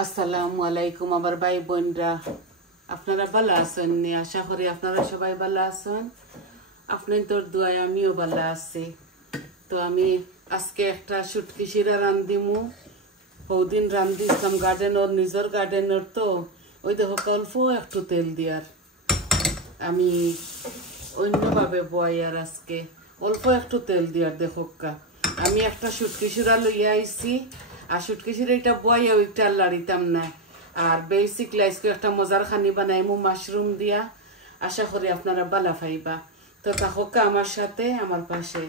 আসসালামু আলাইকুম আমার ভাই বোনরা, আপনারা ভালো আছেন? আশা করি আপনারা সবাই ভালো আছেন। আপনাদের দোয়ায় আমিও ভালো আছি। তো আমি আজকে একটা শুটকি শিরা রান্ধিমু। বহুদিন রান্ধিছিলাম গার্ডেনর, নিজের গার্ডেনর। তো ওই দেখো অল্প একটু তেল দিয়ার আমি অন্যভাবে বয়। আর আজকে অল্প একটু তেল দিয়ার দেখো আমি একটা শুটকি শিরা লইয়া আইছি। আর শুটকি শিরা এটা বয়া ওইটা লাড়িতাম না। আর বেসিকলি আজকে একটা মজার খানি বানাইমু মাশরুম দিয়া। আশা করি আপনারা বালা পাইবা। তো তাহকা আমার সাথে আমার পাশে।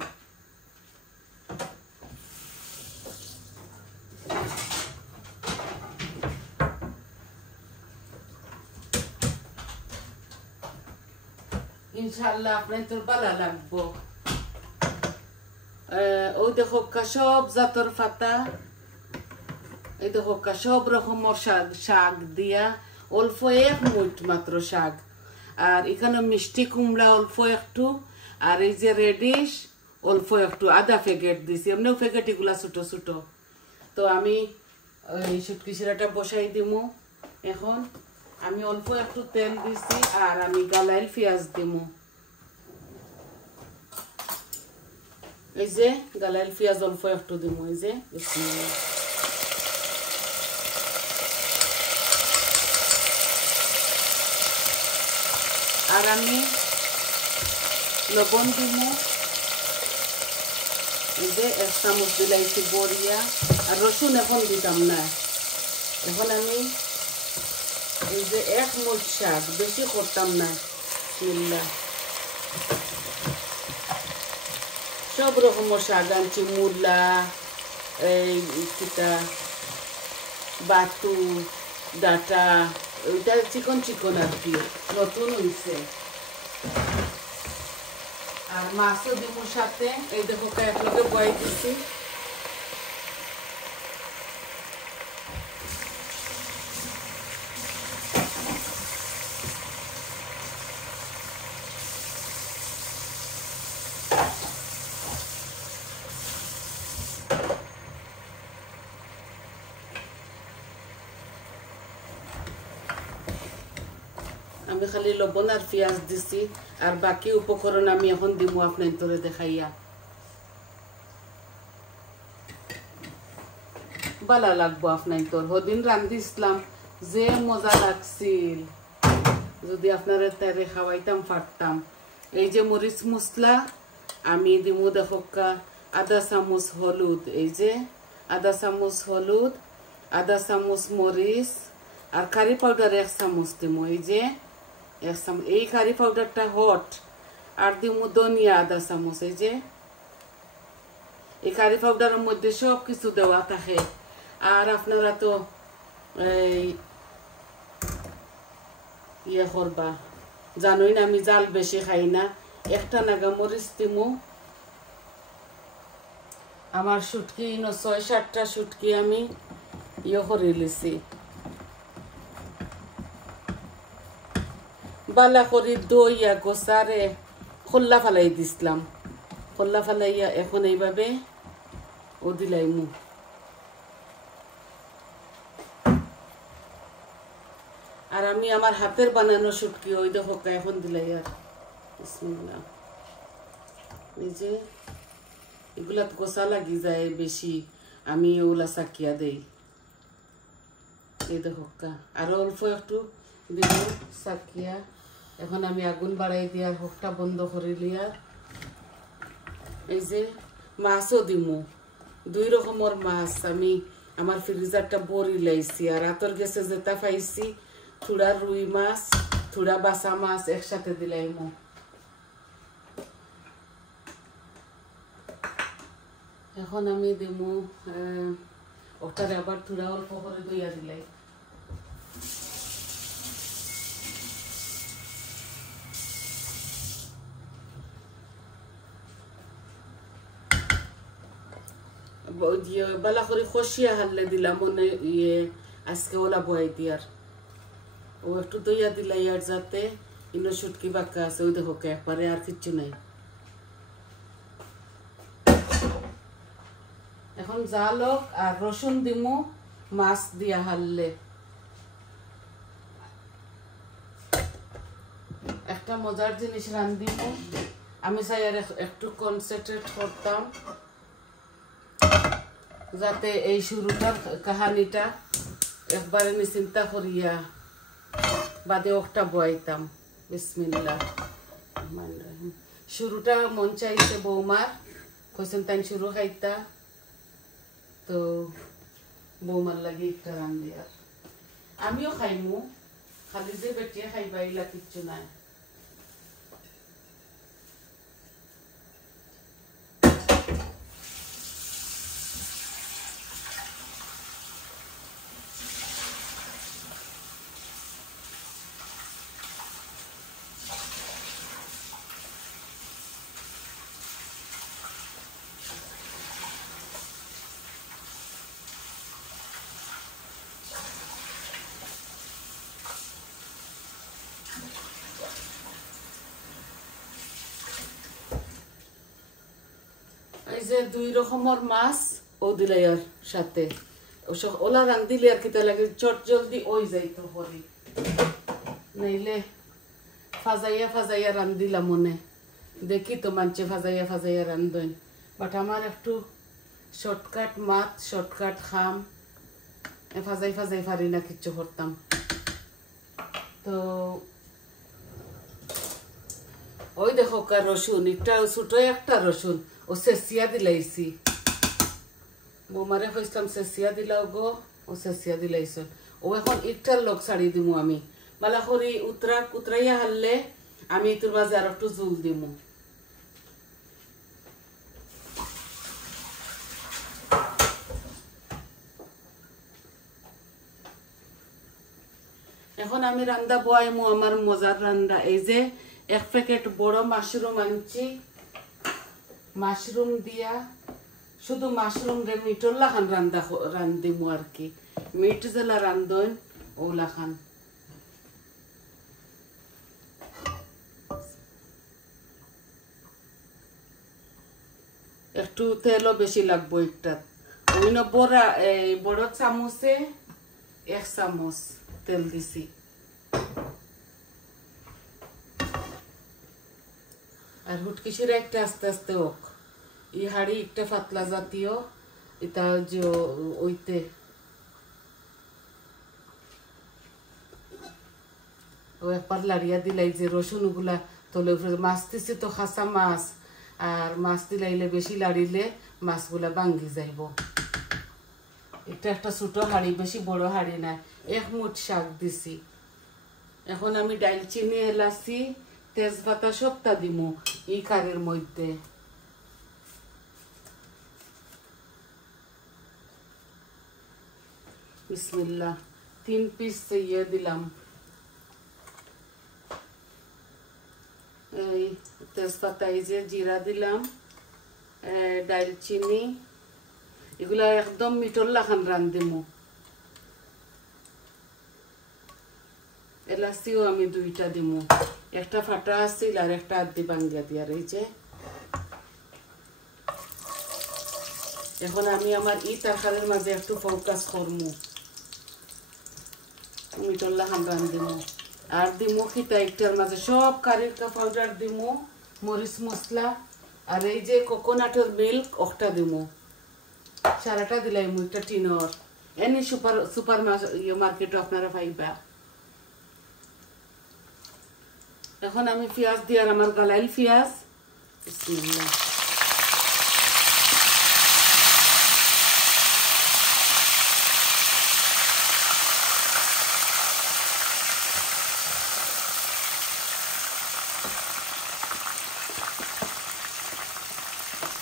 ইনশাল্লাহ আপনার তোর বালা লাগবো। ওই দেখো সব জাতর পাতা, এই দেখো সব রকমের শাক দিয়া অল্প এক মুঠ মাত্র শাক। আর এখানে মিষ্টি কুমড়া অল্প একটু, আর এই যে রেডিশ অল্প একটু, আধা প্যাকেট দিছি। এমনিও প্যাকেট এগুলা ছোট ছোট। তো আমি ওই শুটকি শিরাটা বসাই দিমু। এখন আমি অল্প একটু তেল দিছি, আর আমি গালাইল পেঁয়াজ দিমু। এই যে গালাইল পেঁয়াজ অল্প একটু দিমু। এই যে আর আমি লবণ দিমু। এই যে 1 চামচ দিলাইছি বড়িয়া। আর রসুন এখন দিতাম না। এখন আমি এই যে 1 মুঠ শাক, বেশি করতাম না। বিসমিল্লাহ। সব রকমের শাক আনছি, মূলা, এই কিটা বাতু, ডাটা, ওইটা চিকন চিকন আর কি, নতুন হয়েছে। আর মাছও দিমুর সাথে। এই দেখো একলগে বয়ে দিছি। আমি খালি লবণ আর পেঁয়াজ দিছি, আর বাকি উপকরণ আমি এখন দিব আপনার তোরে দেখাইয়া। ভালো লাগবো আপনার তোর। হদিন রান্ধিছিলাম, যে মজা লাগছিল। যদি আপনারা তারে খাওয়াইতাম পারতাম। এই যে মরিচ মশলা আমি দিব দেখো, আধা চামচ হলুদ। এই যে আধা চামচ হলুদ, আধা চামচ মরিচ, আর কারি পাউডার 1 চামচ দিব। এই যে 1 চামচ, এই কারি পাউডারটা হট। আর দিব ধনিয়া আধা চামচ। এই যে এই কারি পাউডারের মধ্যে সব কিছু দেওয়া থাকে। আর আপনারা তো এই ইয়ে করবা, জানোই না আমি জাল বেশি খাই না। একটা নাগা মরিচ দিমু। আমার শুটকি 6-7টা শুটকি আমি ইয়ে করে লিছি। বালা করি দইয়া গোসারে খোল্লা ফালাই দিছিলাম। খোল্লা ফালাইয়া এখন এইভাবে ও দিলাইমু। আর আমি আমার হাতের বানানো শুটকি ওই দেখো এখন দিলাই। আর বিসমিল্লাহ। এই যে এগুলা গোসা লাগি যায় বেশি, আমি ওগুলা চাকিয়া দেই। এই দেখো আরো অল্প একটু দিব চাকিয়া। এখন আমি আগুন বাড়াই দিয়া হোকটা বন্ধ করে লিয়া। এই যে মাছও দিমু, 2 রকমের মাছ আমি আমার ফ্রিজারটা বড়ি লাইছি। আর রাতর গেছে যেটা পাইছি, থোড়া রুই মাছ, থোড়া বাসা মাছ একসাথে দিলাইমু। এখন আমি দিমু ওটারে আবার থোড়া অল্প করে দইয়া দিলাই। বালা করে খসিয়া হারলে দিলাম মনে ইয়ে আজকে ওলা বয়াই দিয়ার। ও একটু দইয়া দিলাই আর যাতে ইনো শুটকি বাক্কা আছে। ওই দেখো একবারে আর কিচ্ছু নাই। এখন জালক আর রসুন দিমু মাছ দিয়া হারলে একটা মজার জিনিস রান্ধিব আমি চাই আর একটু কনসেন্ট্রেট করতাম যাতে এই শুরুটার কাহানিটা একবারে চিন্তা করিয়া বাদে একটা বয়াইতাম বিসমিল্লাহ শুরুটা মন চাইছে বৌমার কইছেন তাই শুরু খাইতা তো বৌমার লাগে একটা রান্ধি আর আমিও খাইমু খালি যে বেটিয়ে খাইবা ইলা কিচ্ছু নাই এই যে দুই রকমের মাছ ও দিলাইয়ার সাথে ওলা রান্ধিলে আর কিতা লাগে চট জলদি ওই যাইতো পরে নাইলে ফাজাইয়া ফাজাইয়া রান্ধিলাম মনে দেখি তো মানছে ফাজাইয়া ফাজাইয়া রান্ধন বাট আমার একটু শর্টকাট মাছ শর্টকাট খাম ফাজাই ফাজাই পারি না কিচ্ছু করতাম তো ওই দেখো কার রসুন একটা ছোট একটা রসুন ও সেসিয়া দিলাইছি বৌমারে কইছিলাম সেসিয়া দিলাও গো ও সেসিয়া দিলাইছ ও এখন একটার লোক ছাড়ি দিমু আমি বালা করি উতরাইয়া হারলে আমি তোর মাঝে আর একটু জুল দিমু এখন আমি রান্না বয়াইমু আমার মজার রান্না এই যে এক প্যাকেট বড় মাশরুম আনছি মাশরুম দিয়া শুধু মাশরুম রে মিটর লাখান রান্ধিমু আর কি মিট জেলা রান্ধন ও লাখান একটু তেলও বেশি লাগবো একটা অন্য বড় চামচে 1 চামচ তেল দিছি আর হুটকিসির একটা আস্তে আস্তে হোক এই হাড়ি একটা পাতলা জাতীয় এটা যে ওইতে ও একবার লাড়িয়া দিলাই যে রসুন গুলা তলে মাছ দিছি তো খাসা মাছ আর মাছ দিলাইলে বেশি লাড়িলে মাছগুলা ভাঙ্গি যাইব এটা একটা ছোট হাড়ি বেশি বড় হাড়ি নাই 1 মুঠ শাক দিছি এখন আমি ডালচিনি এলাচি তেজপাতা সবটা দিমু এই কারের মধ্যে বিসমিল্লাহ 3 পিস ইয়ে দিলাম এই তেজপাতা এই যে জিরা দিলাম ডালচিনি এগুলা একদম মিটর লাখান রান্ধিমু এলাচিও আমি 2টা দিমু একটা ফাটা আছিল আর একটা আদি ভাঙ্গিয়া দিয়া রয়েছে এখন আমি আমার এই তরকারির মাঝে একটু ফোকাস করমু মিটর লাখান রান্ধিমু আর দিমু খিতা একটার মাঝে সব কারির পাউডার দিমু মরিচ মশলা আর এই যে কোকোনাটের মিল্ক ওটা দিমু সারাটা দিলাই মু একটা টিনর এনি সুপার মার্কেটে আপনারা পাইবা এখন আমি পেঁয়াজ দিয়ে আর আমার গালাইল পেঁয়াজ বিসমিল্লাহ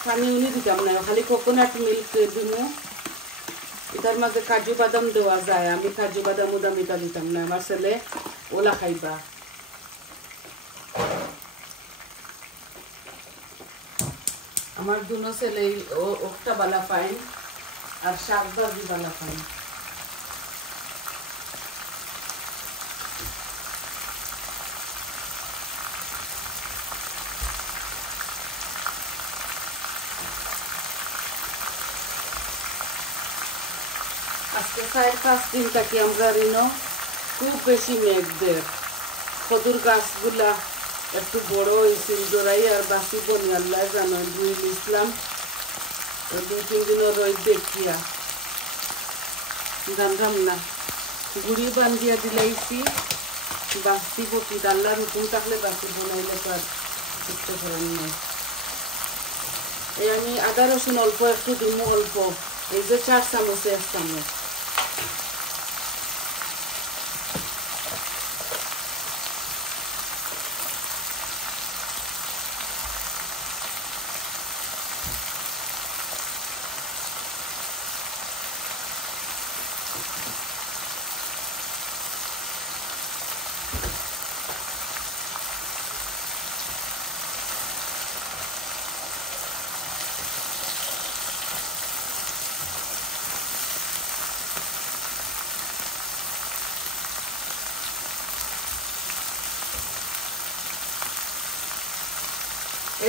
পানি উনি দিতাম না খালি কোকোনাট মিল্ক দিমু এটার মাঝে কাজু বাদাম দেওয়া যায় আমি কাজু বাদাম উদাম এটা দিতাম না আমার ছেলে ওলা খাইবা আমার দুনো ছেলে ওটা বালা পাইন আর শাক ভাজি বালা পাইন আজকে 4-5 দিন থাকি আমরা রিনো খুব বেশি মেঘ দেয় কদুর গাছগুলা একটু বড় হয়েছিল জোড়াই আর বাসি বনি আল্লাহ জানো ধুই দিয়েছিলাম 2-3 দিনের রোদ দেখিয়া জানলাম না গুড়ি বান্ধিয়া দিলাইছি বাসি পকি আল্লাহর হুকুম থাকলে বাসি বনাইলে তো আর করতে পারেন নাই এই আমি আদা রসুন অল্প একটু দিমু অল্প এই যে 4 চামচ 1 চামচ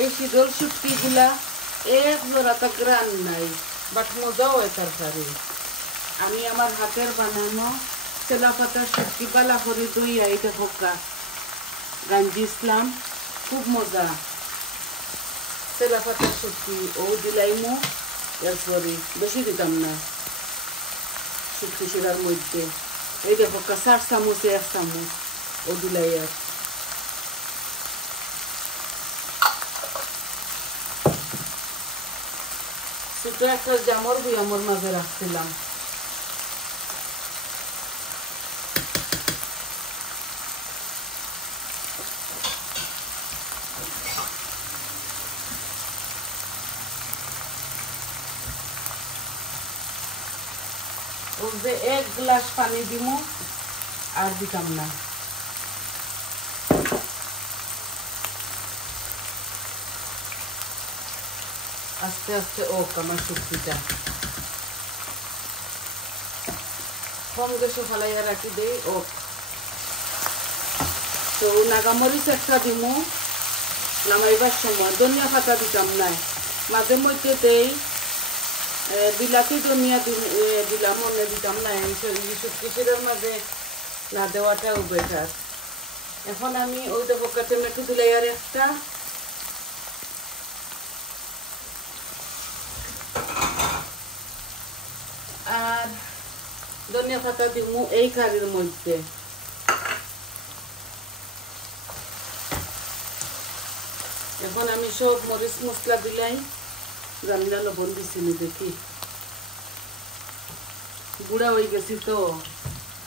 এই শীতল শুটকিগুলা এক জোড়াটা গ্রান নাই বাট মজাও হয় তরকারি আমি আমার হাতের বানানো চেলা পাতার শুটকি বালা করে দই আইতে হোকা গাঞ্জিছিলাম খুব মজা চেলা পাতার শুটকি ও দিলাইমু এরপরে বেশি দিতাম না শুটকি শিরার মধ্যে এই দেখো 4 চামচ 1 চামচ ও দিলাই আর ছোট একটা জামর বুয়ামর মাঝে রাখছিলাম ওর যে 1 গ্লাস পানি দিমু আর দিতাম না আস্তে আস্তে ও আমার শুটকিটা কম গ্যাসে ফলাইয়া রাখি দেই ও তো নাগামরিচ একটা দিমু নামাইবার সময় ধনিয়া পাতা দিতাম নাই মাঝে মধ্যে দেই বিলাতি ধনিয়া দিলাম মনে দিতাম নাই শুটকি শিরার মাঝে না দেওয়াটাও বেটার এখন আমি ওই দেখো টমেটো দিলাই আর একটা আর ধনিয়া পাতা দিমু এই কারির মধ্যে এখন আমি সব মরিচ মশলা দিলাই জানিনা লবণ দিছিনি দেখি বুড়া হয়ে গেছি তো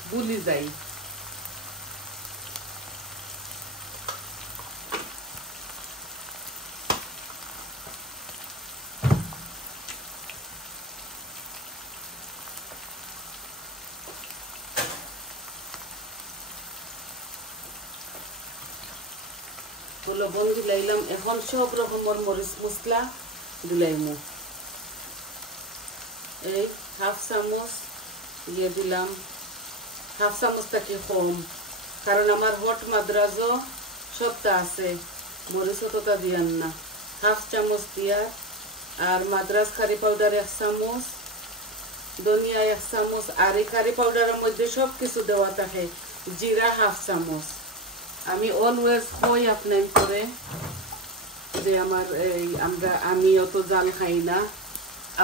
ভুলি যাই লবণ দিলাইলাম এখন সব রকমের মরিচ মশলা দিলাইমু এই 1/2 চামচ দিয়ে দিলাম 1/2 চামচ থেকে কম কারণ আমার হট মাদ্রাজও সবটা আছে মরিচ অতটা দিয়ান না 1/2 চামচ দিয়া আর মাদ্রাজ কারি পাউডার 1 চামচ ধনিয়া 1 চামচ আর এই কারি পাউডারের মধ্যে সব কিছু দেওয়া থাকে জিরা 1/2 চামচ আমি অলওয়েজ কই আপনার করে যে আমার এই আমি অত জাল খাই না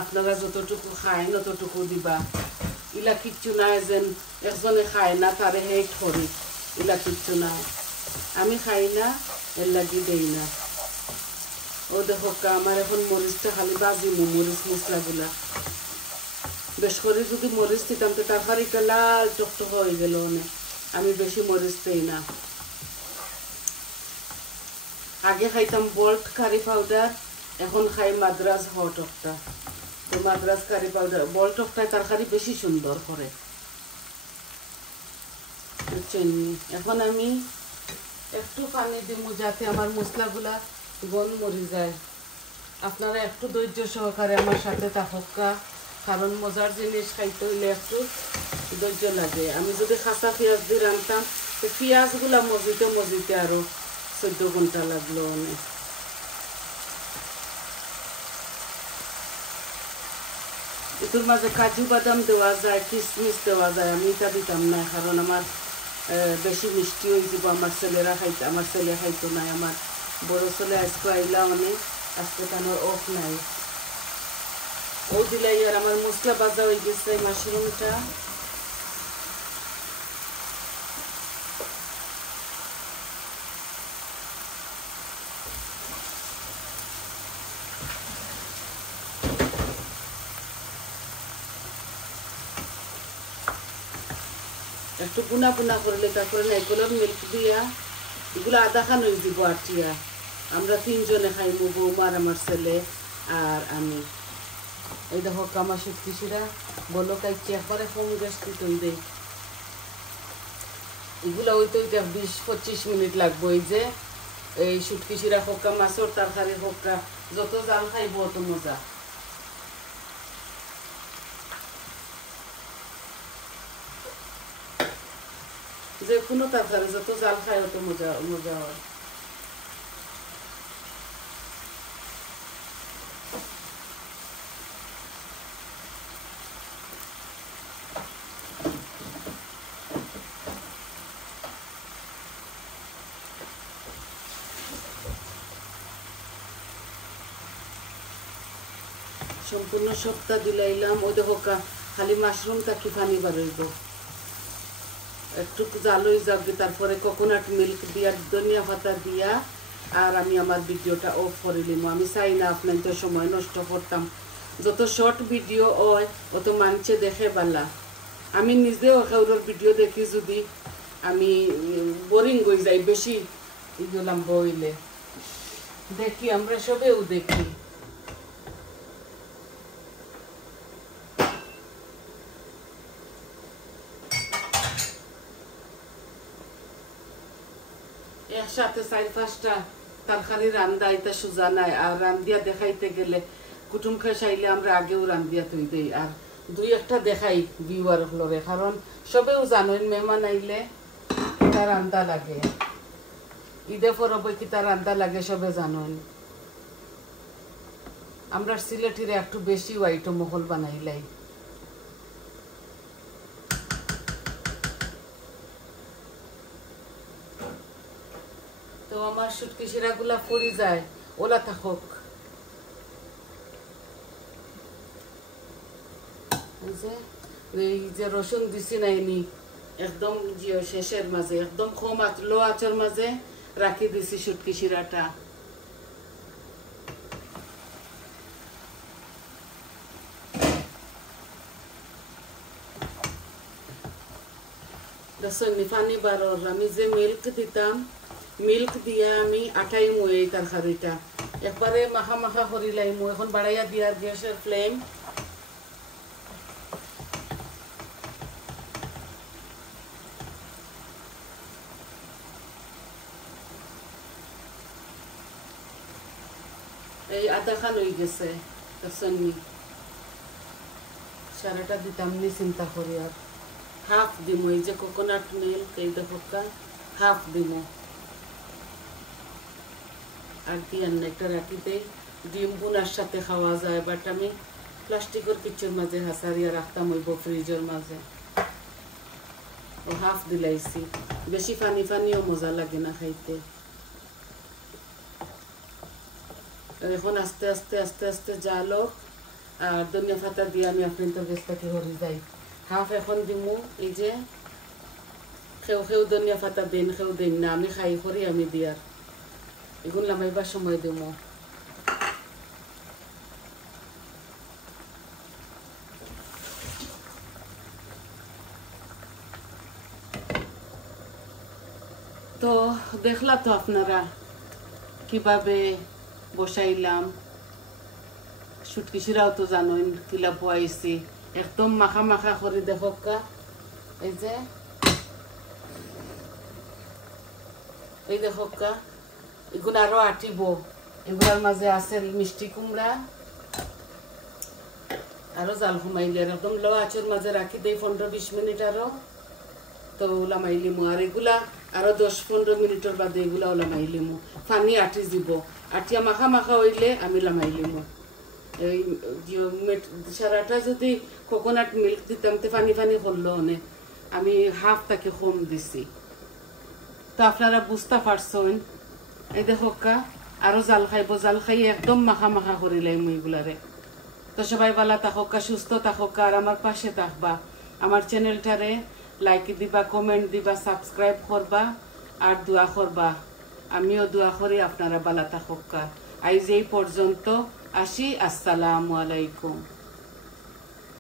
আপনারা যতটুকু খায় ততটুকু দিবা ইলা কিচ্ছু নাই যেন একজনে খায় না তারে হেট করি ইলা কিচ্ছু নাই আমি খাই না এর লাগি দেই না ও দেখো আমার এখন মরিচটা খালি বাজিমু মরিচ মশলাগুলা বেশ করে যদি মরিচ দিতাম তো তরকারিটা লাল টকটক হয়ে গেল অনেক আমি বেশি মরিচ দেই না আগে খাইতাম বল্ট কারি পাউডার এখন খাই মাদ্রাজ হট একটা তো মাদ্রাজ কারি পাউডার বল্ট একটা তরকারি বেশি সুন্দর করে বুঝছেন এখন আমি একটু পানি দিব যাতে আমার মশলাগুলা গন মরে যায় আপনারা একটু ধৈর্য সহকারে আমার সাথে থাকা কারণ মজার জিনিস খাইতে হইলে একটু ধৈর্য লাগে আমি যদি কাঁচা পেঁয়াজ দিয়ে রান্তাম তো পেঁয়াজগুলা মজিতে আরো 14 ঘন্টা লাগলো অনেক এটার মাঝে কাজু বাদাম দেওয়া যায়, কিশমিশ দেওয়া যায়। আমি এটা দিতাম না, কারণ আমার বেশি মিষ্টি হয়ে যাব, আমার ছেলেরা খাইতে, আমার ছেলে খাইতো নাই। আমার বড় ছেলে আজকে আইলা অনেক, আজকে তো আমার অফ নাই। ও দিলাই আর আমার মশলা ভাজা হয়ে গেছে মাশরুমটা। একটু গুনা গুনা করলে তারপরে নাইকলের মিল্ক দিয়া এগুলো আধা খান হয়ে দিব আটিয়া। আমরা 3 জনে খাইবো, বৌমার, আমার ছেলে আর আমি। এই দেখো আমার শুটকিশিরা বলো কাইছে একবারে কম গ্যাস দিতে দেই। এগুলো হইতে হইতে 20-25 মিনিট লাগবো। এই যে এই শুটকিশিরা হোক, মাছের তরকারি হোক, যত জাল খাইবো অত মজা। যে কোনো তরকারি যত জাল খায় অত মজা মজা হয়। সম্পূর্ণ সপ্তাহ দিলাইলাম। ওই দেখো খালি মাশরুমটা কি পানি বাড়াইব, একটু জাল হয়ে যাবে, তারপরে কোকোনাট মিল্ক দিয়া, ধনিয়া পাতা দিয়া আর আমি আমার ভিডিওটা অফ করে নিলাম। আমি চাই না আপনাদের সময় নষ্ট করতাম। যত শর্ট ভিডিও হয় অত মানুষে দেখে বালা। আমি নিজেও কারোর ভিডিও দেখি, যদি আমি বোরিং হয়ে যাই বেশি গেলাম বইলে দেখি, আমরা সবেও দেখি। একসাথে 4-5টা তরকারি রান্দা এটা সোজা নাই। আর রান্দিয়া দেখাইতে গেলে কুটুম খাইলে আমরা আগেও রান্দিয়া থই দেই, আর 2-1টা দেখাই ভিউয়ার হলরে, কারণ সবেও জানেন মেহমান আইলে কিতা রান্দা লাগে, ঈদে পরব কিতা রান্দা লাগে সবে জানেন। আমরা সিলেটিরে একটু বেশি আইটেম মহল বানাইলাই। তো আমার শুটকিশিরা গুলা পড়ি যায়, ওলা থাকুক। এই যে রসুন দিছি নাইনি একদম শেষের মাঝে, একদম কম লো আঁচের মাঝে রাখি দিছি শুটকিশিরাটা। পানি বারোর আমি যে মিল্ক দিতাম, মিল্ক দিয়া আমি আটাই মুই এই তরকারিটা একবারে মাখা মাখা করিলাই। মু এখন বাড়াইয়া দিয়ার গ্যাসের ফ্লেম। এই আধা খান হয়ে গেছে, সারাটা দিতাম নি চিন্তা করি। আর হাফ দিমো এই যে কোকোনাট মিল্ক, এই দেখো হাফ দিমো। আর দিয়ে একটা রাখি দেই, ডিম বুনার সাথে খাওয়া যায়, বাট আমি প্লাস্টিকের কিচের মাঝে হাসারিয়া রাখতাম হইব ফ্রিজের মাঝে। ও হাফ দিলাইছি, বেশি পানি পানিও মজা লাগে না খাইতে। এখন আস্তে আস্তে আস্তে আস্তে জালো আর ধনিয়া পাতা দিয়ে আমি আপনার গেছটাকে হরি যাই। হাফ এখন দিমু, এই যে খেউ ধনিয়া পাতা দেন, খেউ দেন না, আমি খাই করি আমি দিয়ার। এগুলো লামাইবার সময় দিমু। তো দেখলা তো আপনারা কিভাবে বসাইলাম। শুটকিশিরাও তো জানেন কিলা বয়াইছি, একদম মাখা মাখা করে দেখকা। এই যে এই দেখকা, এগুলো আরো আটিব। এগুলোর মাঝে আছে মিষ্টি কুমড়া, আরো জাল ঘুমাইলে একদম লো আঁচের মাঝে রাখি দেই 15-20 মিনিট আরো। তো ওলামাইলিমু আর এগুলা আরো 10-15 মিনিটের বাদে এগুলা ওলামাইলিমু। পানি আটি দিব, আটিয়া মাখা মাখা হইলে আমি লামাইলিমু। এই সারাটা যদি কোকোনাট মিল্ক দিতাম তো পানি পানি করলো অনেক, আমি হাফ তাকে কম দিছি। তো আপনারা বুঝতে পারছেন। এই দেখো আরো জাল খাইব, জাল খাই একদম মাখা মাখা করিলাই মুইগুলারে। তো সবাই ভালো থাকা, সুস্থ থাকা, আর আমার পাশে থাকবা। আমার চ্যানেলটারে লাইক দিবা, কমেন্ট দিবা, সাবস্ক্রাইব করবা আর দোয়া করবা। আমিও দোয়া করি আপনারা ভালো থাকা। আজ এই পর্যন্ত আসি। আসসালামু আলাইকুম।